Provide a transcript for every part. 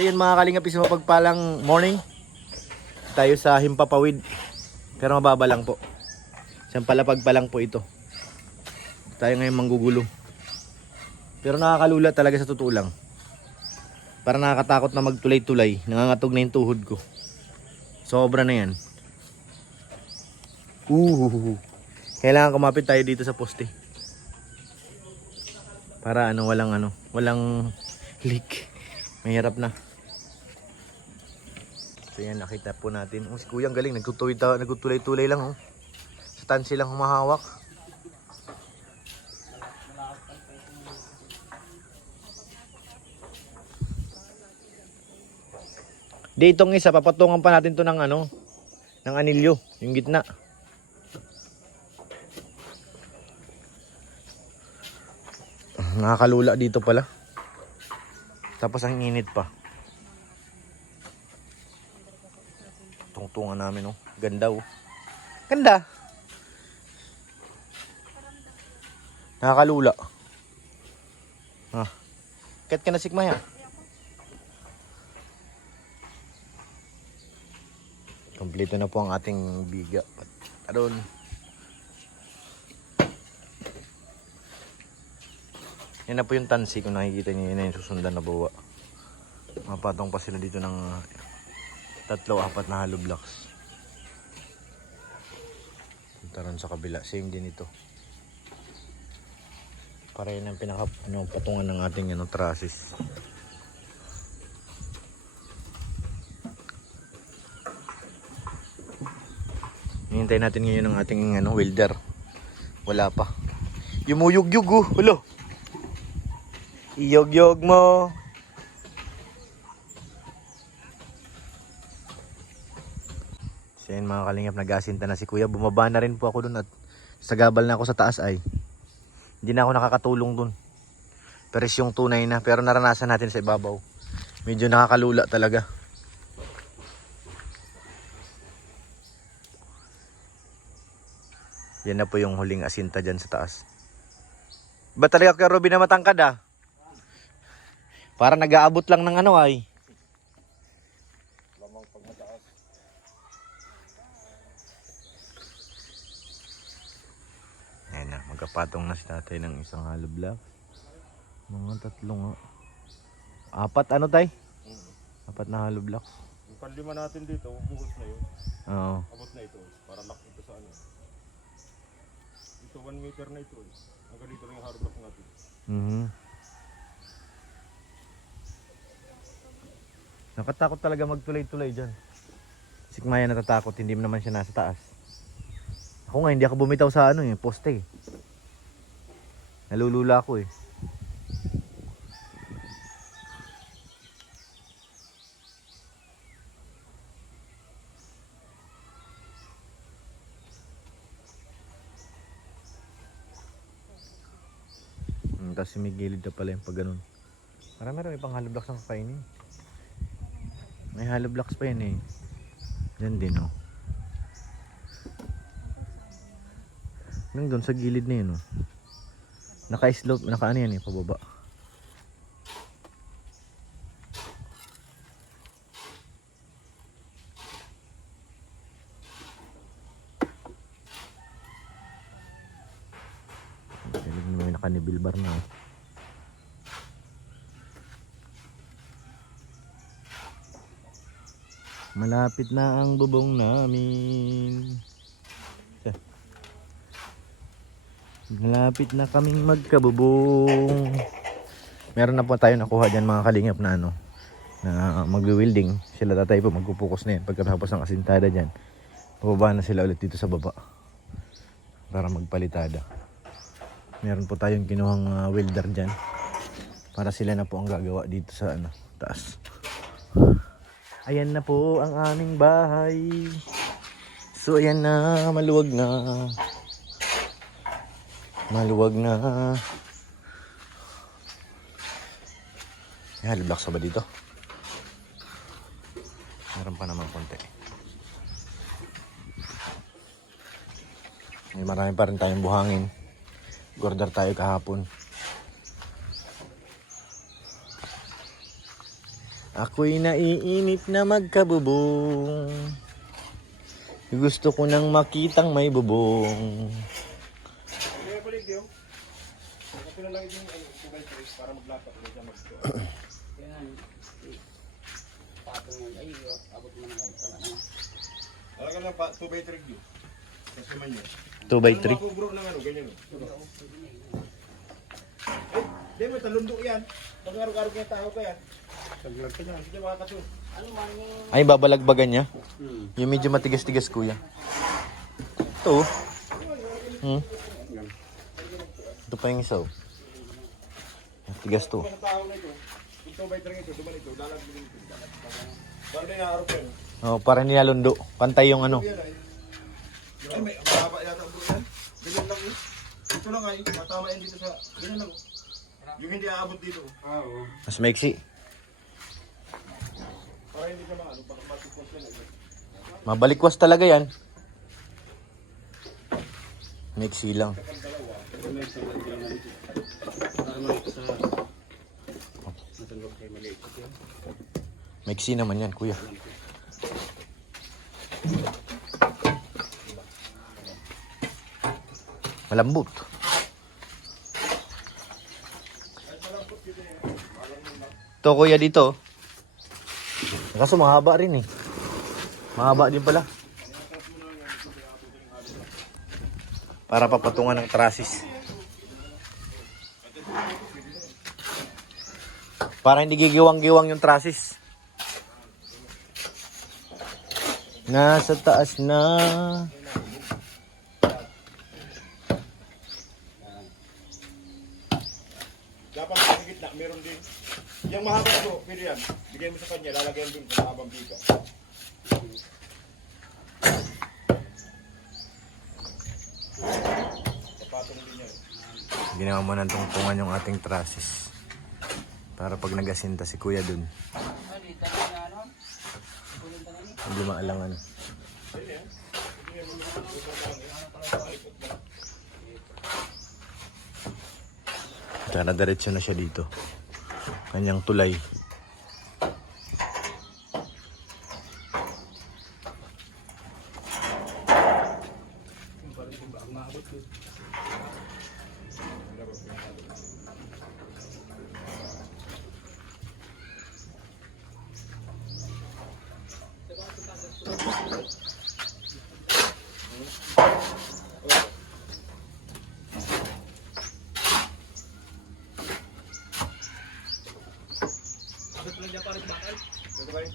So yun mga kalingap, is mapagpalang morning. Tayo sa Himpapawid. Pero mababa lang po. Siyang palapag pa lang po ito. Tayo ngayon manggugulong. Pero nakakalula talaga sa totoo lang. Parang nakakatakot na magtulay-tulay. Nangangatog na yung tuhod ko. Sobra na yan. Kailangan kumapit tayo dito sa poste. Para walang leak. Mahirap na. So yan, nakita po natin. Si Kuya ang galing, nagtutulay-tulay lang oh. Sa tansi lang humahawak. Ditong isa, papatungan pa natin to ng ng anilyo, yung gitna. Nakakalula dito pala. Tapos ang init pa. Tungtungan namin oh. Ganda oh. Ganda. Nakakalula. Kat ka na Sigmaya. Kompleto na po ang ating biga. Aron. Yan na po yung tansi kung nakikita niyo, yun na yung susundan na buwa. Mapatong pa sila dito ng 3-4 na hollow blocks. Punta rin sa kabila, same din ito. Para yun ang patungan ng ating trusses. Hinihintay natin ngayon ang ating welder. Wala pa. Yumuyug-yug oh. Hulo. Iyog-yog mo. So yan mga kalingap, nag-asinta na si Kuya. Bumaba na rin po ako dun at sagabal na ako sa taas ay. Hindi na ako nakakatulong dun. Pero yung tunay na. Pero naranasan natin sa ibabaw. Medyo nakakalula talaga. Yan na po yung huling asinta dyan sa taas. Ba talaga Kuya Robby na matangkad ah? Para nag-aabot lang ng ay. Lamang pag mataas. Ayan na, magkapatong na si tatay ng isang hollow block. Mga 3 4 tay? 4 na hollow blocks. Yung panlima natin dito, buhos na yun. Oo. Abot na ito, para lock ito sa Ito 1 meter na ito eh. Hanggang dito lang yung hollow block natin. Nakatakot talaga magtulay-tulay dyan. Si Maya natatakot, hindi naman siya nasa taas. Ako nga, hindi ako bumitaw sa poste. Nalulula ako eh. Tapos may gilid na pala yung pag ganun. Marami pang hollow blocks ang kakainin. May hollow blocks pa yan eh. Yan din oh. Nang doon sa gilid na yun oh. Naka-slope, yan eh, pababa. May naka-nibil bar na oh. Malapit na ang bubong namin. Malapit na kaming magkabubong. Meron na po tayo nakuha dyan mga kalingap na na magwi-welding. Sila tatay po magpupukus na yan. Pagkatapos ng asintada dyan, pababa na sila ulit dito sa baba para magpalitada. Meron po tayong kinuhang welder dyan para sila na po ang gagawa dito sa taas. Ayan na po ang aming bahay. So ayan na, maluwag na. Maluwag na. May hollow blocks ba dito? Meron pa naman konti. May marami pa rin tayong buhangin. Order tayo kahapon. Ako'y naiinip na magkabubong. Gusto ko nang makitang may bubong. Kaya balik yun. Ito na lang yung tubay trace para maglapat ulit na magto. Kaya nga, patong yun. Ay, abot mo na lang. Talaga lang pa, tubay trace yun. Kasi man yun. 2 by 3. Ano bro ng ano, ganyan o. Di mo, talundo yan. Pag araw-araw kaya tao ka yan. Taglag ka yan, hindi makakasun. Ano man yung... Ay, babalagbagan niya. Yung medyo matigas-tigas, kuya. Ito. Ito pa yung isa. Matigas to. Mga tao na ito, yung tubay trace ito, duman ito, lalagyan ito. Para na yung araw ka yun. Oh, para nilalundo. Pantay yung ano. Ay, may mahaba yata bro yan. Ganyan lang eh. Ito lang ay, matama yan dito sa, ganyan lang. Yung hindi aabot dito. Oo. Mas maiksi. Para hindi ka maano, baka matipos yan. Mabalikwas talaga yan. Maiksi lang. Maiksi naman yan, kuya. Malambot. Ito, kuya, dito. Kaso mahaba rin eh. Mahaba din pala. Para papatungan ng trasis. Para hindi gigiwang-giwang yung trasis. Nasa taas na. Dapat sa gitna, meron din. Yung mahaba bro, pwede yan. Bigay mo sa kanya, lalagyan dun sa mahabang biga. Kapatong din yan. Ginawa mo ng tungtungan yung ating trasis. Para pag nagasinta si kuya dun, hindi maalangan. Kaya diretso na siya dito. Kanyang tulay. Dito ba yun?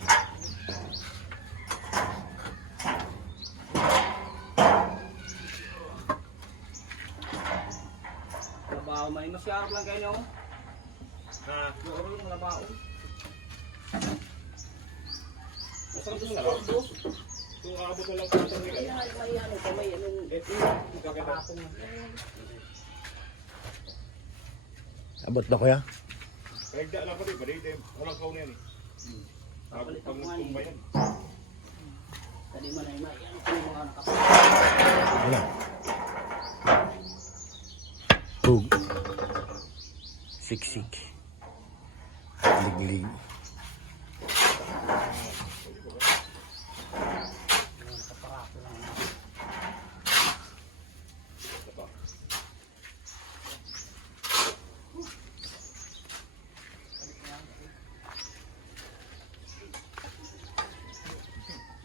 Trabaho man. Masyarap lang kayo nyo. Na, Siguro yung trabaho. masarap sa sarap. Kung aabot na lang sa atin nila. May ano pa, may anong... Kapakapong. Abot na kuya? Kaligda lang pa rin, balite. Walang kauna yan eh. Pag tumba yan. Tadi man ay may ano yung mga nakapag. Wala. Hug. Siksik. Liglig.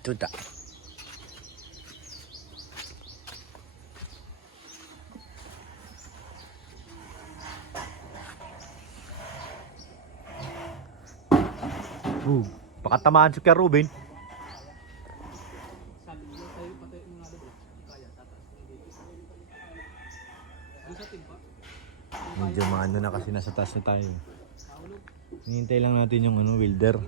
Tuta. Pakatamaan si Kuya Ruben. Medyo maano na kasi nasa taas na tayo. Hinihintay lang natin yung ano, welder.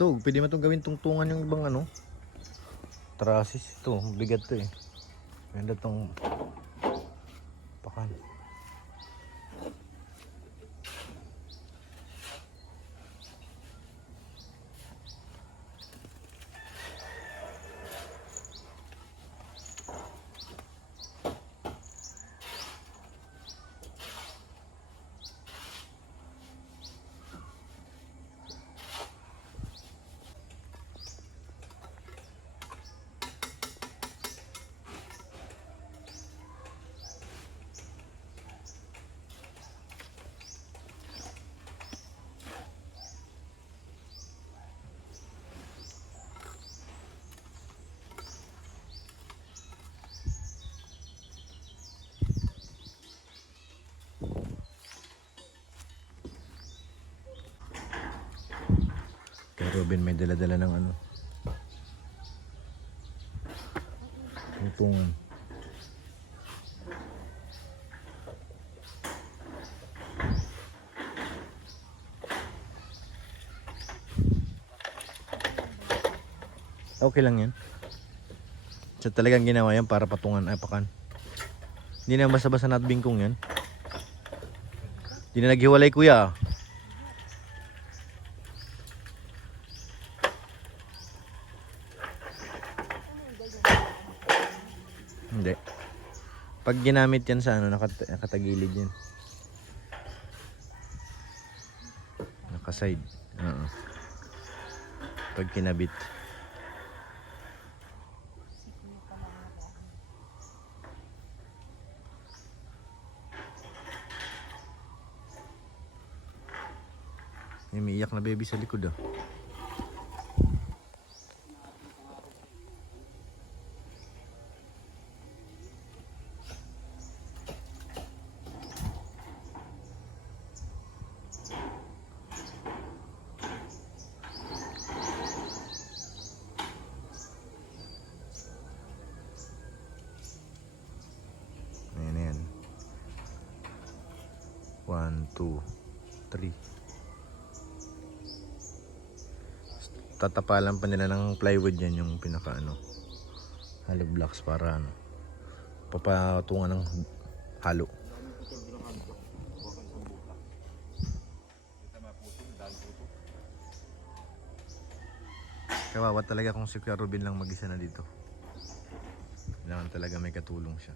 Ito, pwede mo itong gawin tungtungan yung ibang ano. Trasis ito, bigat to eh. Ganda tong pakan. Kay Robin may dala-dala ng ano. Tungtungan. Okay lang yan. So talagang ginawa yan para patungan ay pakan. Hindi na basta-basta nat bingkong yan. Hindi na naghiwalay kuya. Hindi. Pag ginamit yan sa ano, nakatagilid yan. Nakaside. Oo. Pag kinabit. May umiiyak na baby sa likod ah. Ayan na yan. 1, 2, 3. Tatapalan pa nila ng plywood yan yung pinaka ano, hollow blocks para ano, papatungan ng halo. Kawawa talaga kung si Kuya Robin lang mag-isa na dito. Kailangan talaga may katulong siya.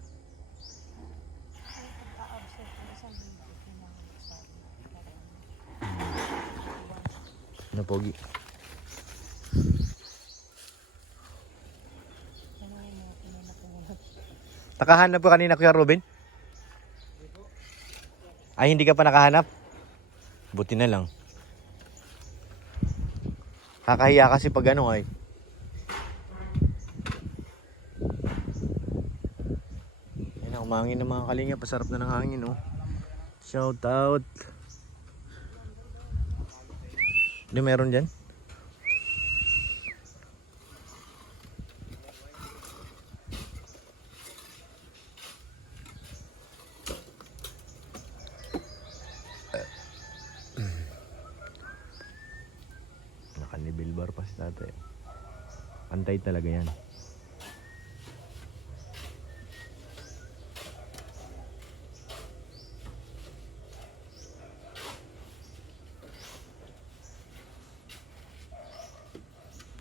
Ano pogi? Nakahanap ka kanina Kuya Robin? Ay hindi ka pa nakahanap? Buti na lang. Kakahiya kasi pag ano ay. Ayun, umangin ng mga kalinga. Pasarap na ng hangin oh. Shout out. Hindi meron dyan? Naka-level bar pa si tatay. Antay talaga yan.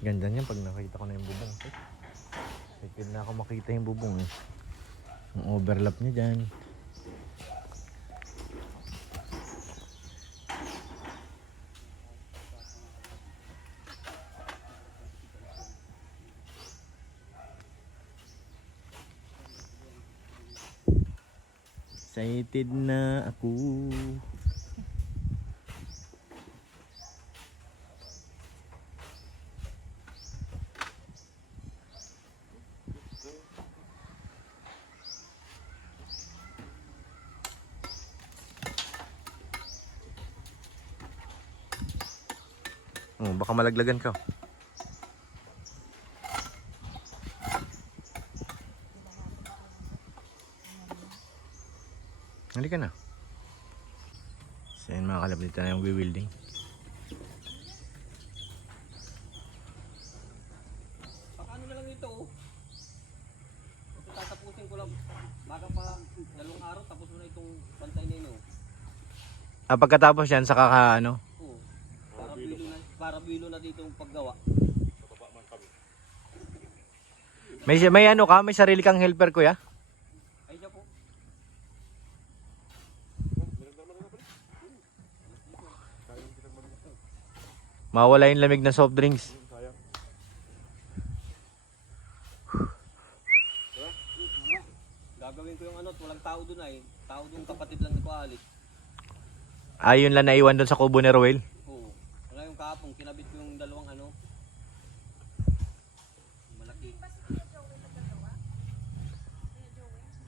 Ganda niyan pag nakita ko na yung bubong. Second na ako makita yung bubong eh. Yung overlap niya dyan. Excited na ako. Oh, baka malaglagan ka. Halika na. So yun mga kalab, dito na yung wewielding. Baka pa 2 araw tapos mo na itong pantay ninyo. Pagkatapos yan, saka ka, ano, Oo. Para bilo na dito yung paggawa. may ano ka, may sarili kang helper kuya? Ay siya po. Mawala yung lamig na soft drinks. Gagawin ko yung ano, walang tao doon ay. Tao doon kapatid lang ni Kualit. Ayun lang naiwan doon sa kubo ni Roel. Oo. Ngayon kahapon, kinabit ko yung 2 ano. Malaki.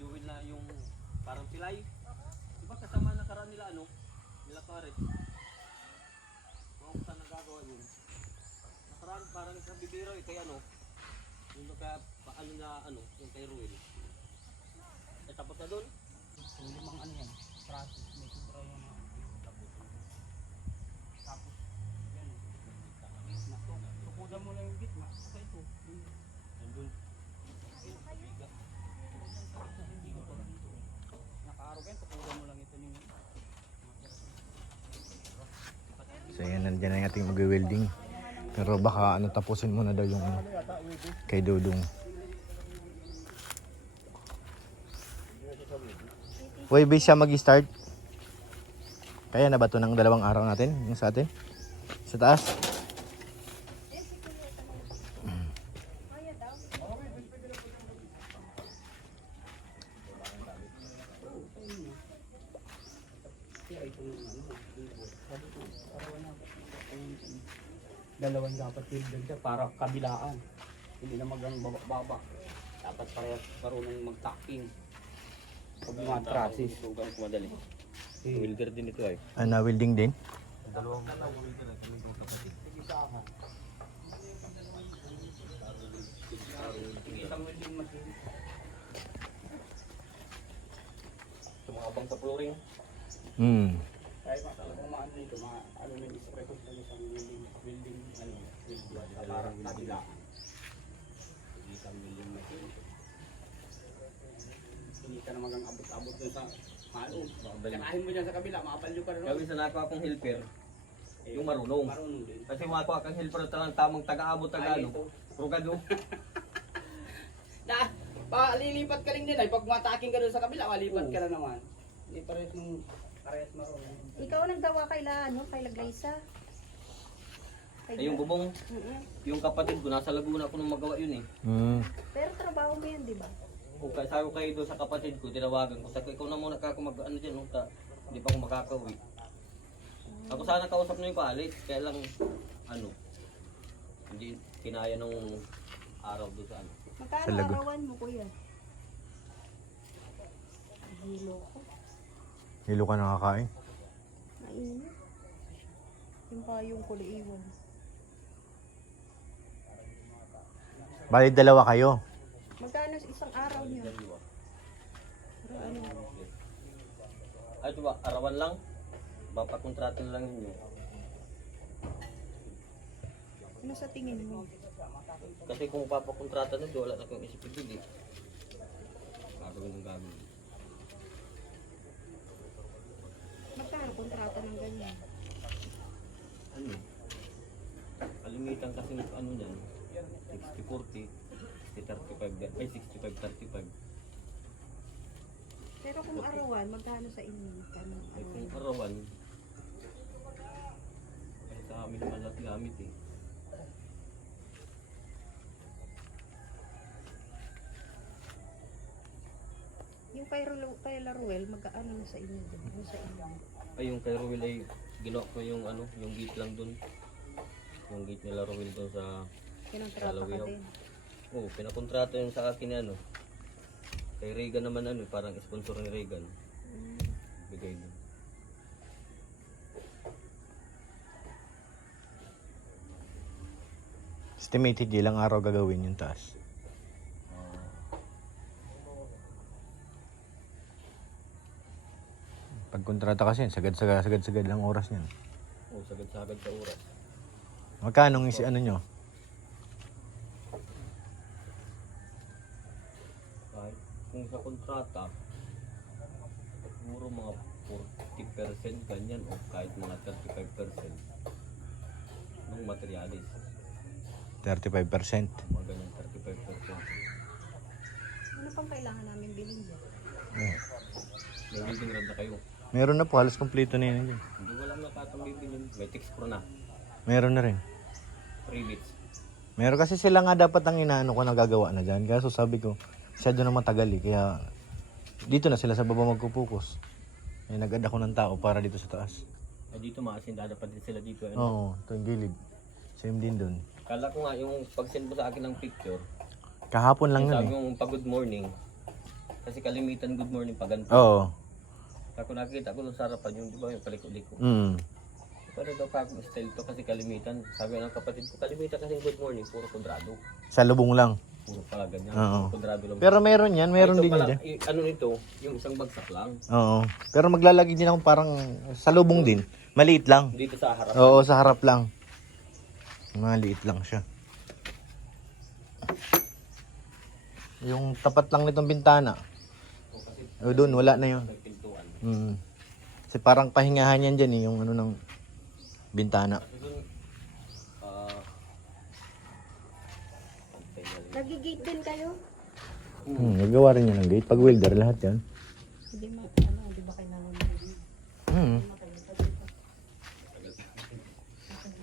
Joel na yung parang pilay. Diba kasama nakaraan nila ano? Nila Paret. Kung saan nagagawa yun. Nakaraan parang sa bibiro eh, kay ano. Yung kaya paano na ano, yung kay Ruel. Eh tapos na doon. Yung 5 ano yan, process, may sobra yung tapos yan. Tukudan mo na yung gitna. Kasi ito. Nandun. Nakaaraw kayo, tukudan mo lang ito yung So yan, nandiyan na yung ating mag-welding. Pero baka ano, tapusin muna daw yung ano, kay Dudong. Uy, base siya mag-start. Kaya na ba ito ng 2 araw natin? Yung sa atin? Sa taas? Dalawang dapat builder siya para kabilaan. Hindi na magang baba. Dapat parehas marunong mag-tacking. Pag mga trusses. Huwag kumadali. Welder din ito ay. Na-welding din? Dalawang welder na kami itong kapatid. Isang welding machine. Ito mga abang sa flooring. Kaya talagang maano nito, mga ano na yung spray ko sa isang welding sa parang kabila. Isang welding machine. Hindi ka na magang abot-abot dun sa malo. Kanahin mo dyan sa kabila, makapalyo ka na. Gawin sa nakuha akong helper, yung marunong. Marunong din. Kasi makuha akong helper na talang tamang taga-abot, taga-ano. Rugado. Na, lilipat ka rin din ay pag mataking ka doon sa kabila, malipat ka na naman. Hindi parehas nung parehas marunong. Ikaw ang naggawa kay Laglaysa. Ay yung bubong, yung kapatid ko, nasa Laguna ako nung magawa yun eh. Pero trabaho mo yan, di ba? O kaya sabi ko kayo doon sa kapatid ko, tinawagan ko. Sabi ko, ikaw na muna kako mag-ano dyan, hindi pa ako makakauwi. Ako sana kausap na yung Kualit, kaya lang, ano, hindi kinaya nung araw doon sa ano. Magkano Talaga. arawan mo, kuya? Hilo ko. Hilo ka nakakain? Mainit. Yung payong ko iwan. Bali 2 kayo. Magkano sa isang araw niya? Pero ano? Ay, ito ba, arawan lang? Mapakontrata na lang yun. Ano sa tingin mo? Kasi kung papakontrata na, wala na kong isip pili. Gagawin ng gagawin. Magkano kontrata ng ganyan? Ano? Kalimitan kasi ng ano niyan, 60-40, 35, ay 65-35. Pero kung arawan, magkano sa inyo? Magkano Ay kung arawan? arawan, ay sa amin naman lahat gamit eh. Yung kay Laruel, magkaano na sa inyo? Ano sa inyo? Ay yung kay Ruel ay ginawa ko yung ano, yung gate lang dun. Yung gate nila Ruel dun sa Kinontrata ka Dalawihaw. din. oh, pinakontrata yung sa akin ano. Kay Regan naman ano, parang sponsor ni Regan. Bigay dun. Estimated ilang araw gagawin yung taas? Pag kontrata kasi, sagad-sagad lang oras niyan. Oh, sagad-sagad sa oras. Magkano ang ano nyo? Kahit kung sa kontrata, siguro mga 40% ganyan o kahit mga 35% ng materialis. 35%. Mga ganyan 35%. Ano pang kailangan namin bilhin dyan? May welding rod na kayo. Meron na po, halos kompleto na yun. Hindi walang nakatang bibilin. May text pro na. Meron na rin. 3 bits. Meron kasi sila nga dapat ang inaano ko na gagawa na dyan. Kaso sabi ko, masyado na matagal eh. Kaya dito na sila sa baba magpupukus. Eh, nag-add ako ng tao para dito sa taas. Ay dito maasindada pa din sila dito. Ano? Oo, ito yung gilid. Same din dun. Kala ko nga yung pag-send mo sa akin ng picture, Kahapon lang sabi yun eh. mo pa good morning. Kasi kalimitan good morning pag ganito. Oo. Ako nakita ko nung sarapan yung di ba yung paliko-liko. Mm. Pero daw kagong style to kasi kalimitan. Sabi ng kapatid ko, kalimitan kasi good morning, puro kudrado. Sa lubong lang. Puro pala ganyan. Oo. Kudrado lang. Pero meron yan, meron Ito din pala, yan. ano nito, yung isang bagsak lang. Oo. Pero maglalagay din ako parang sa lubong din. Maliit lang. Dito sa harap. Oo, sa harap lang. Maliit lang siya. Yung tapat lang nitong bintana. O doon, wala na yun. Nagpintuan. Kasi parang pahingahan yan dyan eh, yung ano ng bintana. Kasi dun, Nagigate din kayo? Nagawa rin yan ng gate. Pag welder, lahat yan. Hindi di ba kayo nanonood?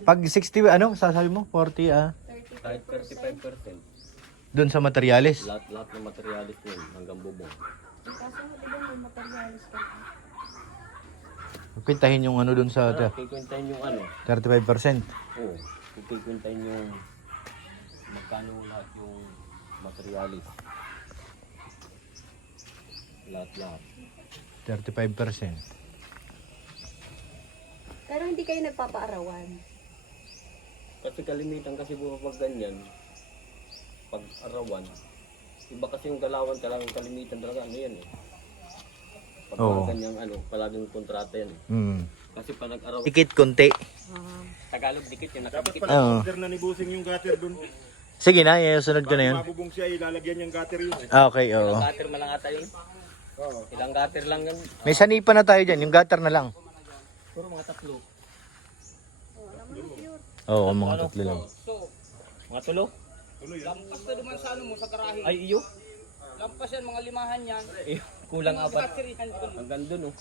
Pag 60, ano, sasabi mo? 40, kahit 35%. doon sa materialis. Lahat ng materialis yun hanggang bubong. Kaso di ba may materialis ka? Pintahin yung ano doon sa Kikwentahin yung ano. 35%. Oo. Kikwentahin yung magkano lahat yung materialis. Lahat. 35%. Pero hindi kayo nagpapaarawan. Kasi kalimitan kasi po pag ganyan, pag arawan, iba kasi yung galawan talagang kalimitan talaga ano yan eh. Pag Oo. ganyang ano, palaging kontrata yan eh. Kasi pag nag-araw, Dikit konti. Tagalog dikit yung Dapat nakadikit. pala Oo. order na ni Busing yung gutter dun. Sige na, sunod ko na yun. Mabubong siya, ilalagyan yung gutter yun eh. Okay, oo. Ilang gutter man lang ata yun. Oo. Ilang gutter lang yan. May sanipa na tayo dyan, yung gutter na lang. Puro mga tatlo. Oo, mga tatlo lang. Mga tulo? Lampas na naman sa ano mo, sa karahe. Ay iyo. Lampas yan, mga limahan yan. Eh, kulang apat. Batteryhan ko. Hanggang dun oh.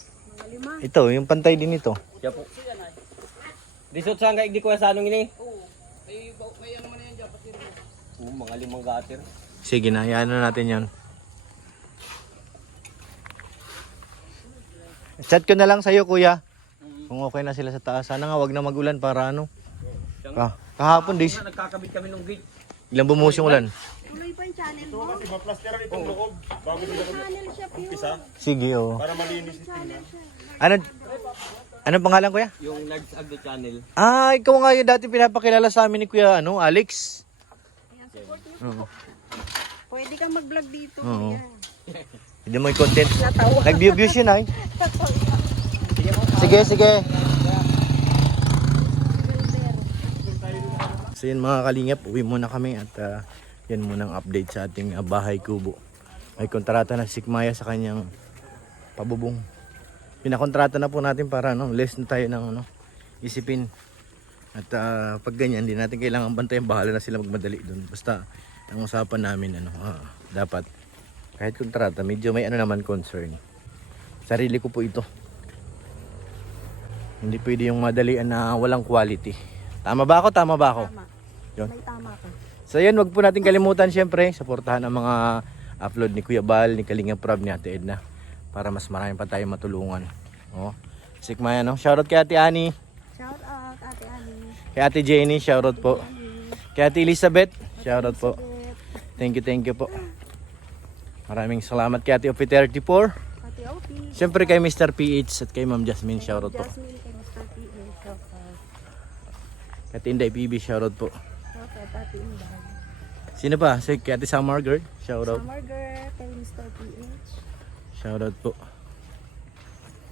Ito, yung pantay din ito. Siya po. Disot sa hanggang di ko sa anong ini. Oo. May ano man yan dyan, pati rin. Mga 5 gutter. Sige na, iyan na natin yan. Chat ko na lang sa'yo, kuya. Kung okay na sila sa taas. Sana nga wag na magulan para ano. Kahapon, dis. Nagkakabit kami ng gate. Ilang bumuhos yung ulan. Tuloy pa yung channel Ito mo. kasi maplasteran itong loob. Bago nila Channel siya pure. umpisa. Sige, oo. Para malinis ito na. Anong pangalan, kuya? Yung Nerds Agdo channel. Ah, ikaw nga yung dati pinapakilala sa amin ni kuya, ano, Alex. Oo. Pwede kang mag-vlog dito. Oo. Kuya. Hindi mo yung content. Natawa. Nag-view-views yun, ay. Sige, sige. So yun mga kalingap, uwi muna kami at yan muna ang update sa ating bahay kubo. May kontrata na si Sikmaya sa kanyang pabubong. Pinakontrata na po natin para less na tayo ng isipin. At pag ganyan, hindi natin kailangan bantayan, bahala na sila magmadali doon. Basta ang usapan namin dapat kahit kontrata, medyo may naman concern. Sarili ko po ito. Hindi pwede yung madalian na walang quality. Tama ba ako? Tama ba ako? Tama. Yun. May tama ka. So yan, wag po natin kalimutan syempre, suportahan ang mga upload ni Kuya Bal, ni Kalinga Prab, ni Ate Edna para mas marami pa tayong matulungan. Sikmaya, no? Shoutout kay Ate Ani, Shout out, Ate Ani. kay Ate Jenny, shoutout po. Kay Ate Elizabeth, shoutout po. Thank you po. Maraming salamat kay Ate Opi 34. Ate Opi. Syempre kay Mr. PH at kay Ma'am Jasmine, shoutout po. Jasmine, kay Mr. P.A. Shout out. Kay Ate Inday PB, shoutout po. Shout out, Ate Inday. Sino pa? Si kay Ate Summer Girl, shoutout. Summer girl, kay Mr. P.H. Shoutout po.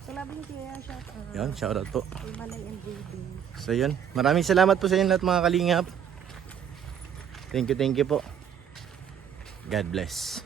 Sa labing tiya, shout out. Yan, shoutout po. Kay Malay and Baby. So yun, maraming salamat po sa inyo lahat mga kalingap. Thank you po. God bless.